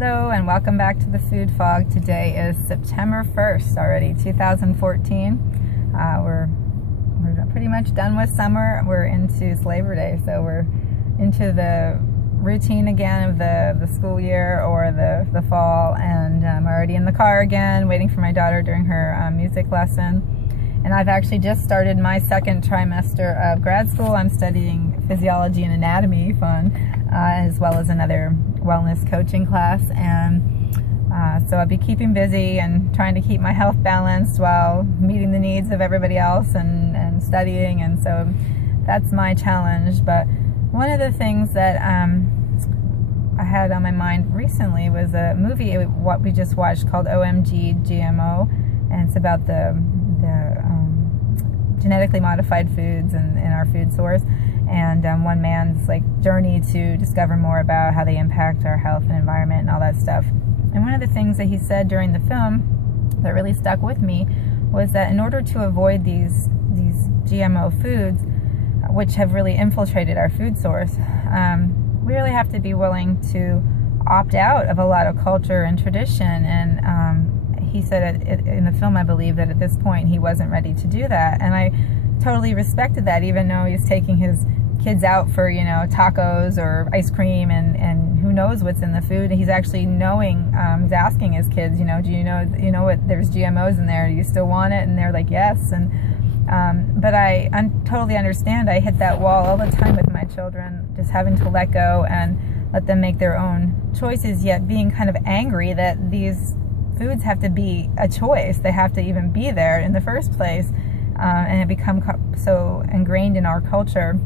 Hello and welcome back to the Food Fog. Today is September 1st already, 2014. We're pretty much done with summer. We're into Labor Day, so we're into the routine again of the school year or the fall, and I'm already in the car again waiting for my daughter during her music lesson. And I've actually just started my second trimester of grad school. I'm studying physiology and anatomy, fun, as well as another wellness coaching class, and so I'll be keeping busy and trying to keep my health balanced while meeting the needs of everybody else and studying, and so that's my challenge. But one of the things that I had on my mind recently was a movie what we just watched called OMG GMO, and it's about the genetically modified foods in our food source, and one man's journey to discover more about how they impact our health and environment and all that stuff. And one of the things that he said during the film that really stuck with me was that in order to avoid these GMO foods, which have really infiltrated our food source, we really have to be willing to opt out of a lot of culture and tradition. And he said in the film, I believe, that at this point he wasn't ready to do that, and I totally respected that, even though he's taking his kids out for, tacos or ice cream and who knows what's in the food. He's actually knowing, he's asking his kids, do you know what, there's GMOs in there, do you still want it? And they're like, yes. And but I totally understand. I hit that wall all the time with my children, just having to let go and let them make their own choices, yet being kind of angry that these foods have to be a choice. They have to even be there in the first place, and it become so ingrained in our culture.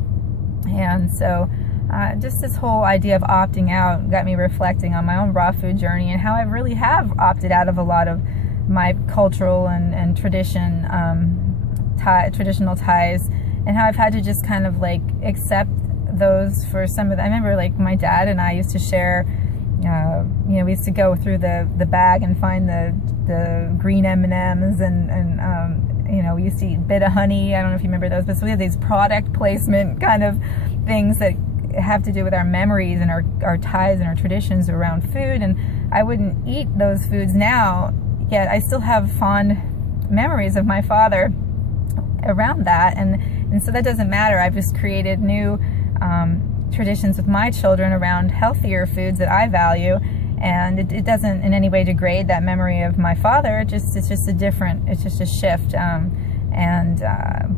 And so just this whole idea of opting out got me reflecting on my own raw food journey and how I really have opted out of a lot of my cultural and traditional ties, and how I've had to just kind of accept those for some of the, I remember my dad and I used to share, we used to go through the bag and find the green M&Ms and we used to eat bit of honey. I don't know if you remember those, but so we have these product placement kind of things that have to do with our memories and our ties and our traditions around food. And I wouldn't eat those foods now, yet I still have fond memories of my father around that. And so that doesn't matter. I've just created new traditions with my children around healthier foods that I value. And it doesn't in any way degrade that memory of my father. It's just a shift.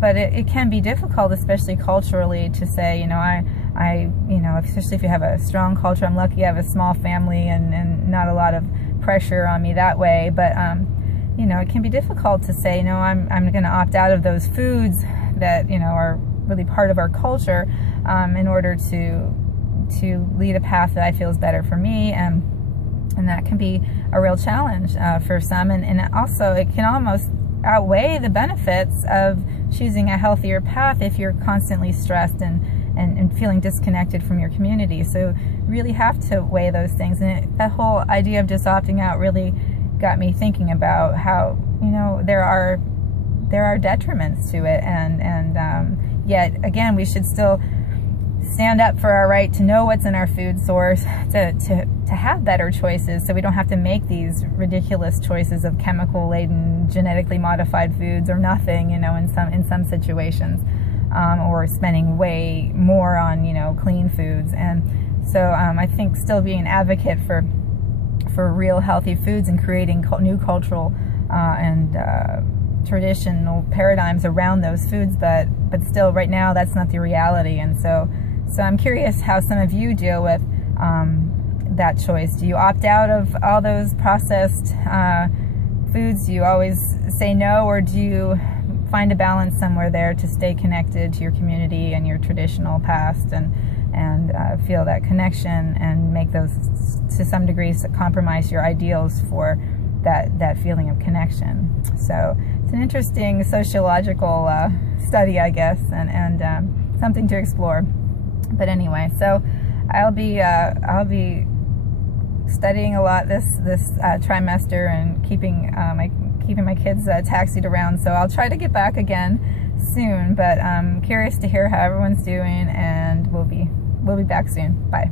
But it can be difficult, especially culturally, to say, especially if you have a strong culture. I'm lucky I have a small family and not a lot of pressure on me that way. But, it can be difficult to say, I'm going to opt out of those foods that, are really part of our culture, in order to lead a path that I feel is better for me. And that can be a real challenge for some, and also it can almost outweigh the benefits of choosing a healthier path if you're constantly stressed and feeling disconnected from your community. So really have to weigh those things, and that whole idea of just opting out really got me thinking about how there are detriments to it, and yet again we should still stand up for our right to know what's in our food source, to have better choices, so we don't have to make these ridiculous choices of chemical-laden, genetically modified foods or nothing, in some situations, or spending way more on, clean foods. And so I think still being an advocate for real healthy foods and creating new cultural and traditional paradigms around those foods, but still right now that's not the reality. And so I'm curious how some of you deal with that choice. Do you opt out of all those processed foods? Do you always say no, or do you find a balance somewhere there to stay connected to your community and your traditional past and feel that connection and make those, to some degree, compromise your ideals for that feeling of connection? So it's an interesting sociological study, I guess, and something to explore. But anyway, so I'll be studying a lot this trimester and keeping my kids taxied around. So I'll try to get back again soon. But I'm curious to hear how everyone's doing, and we'll be back soon. Bye.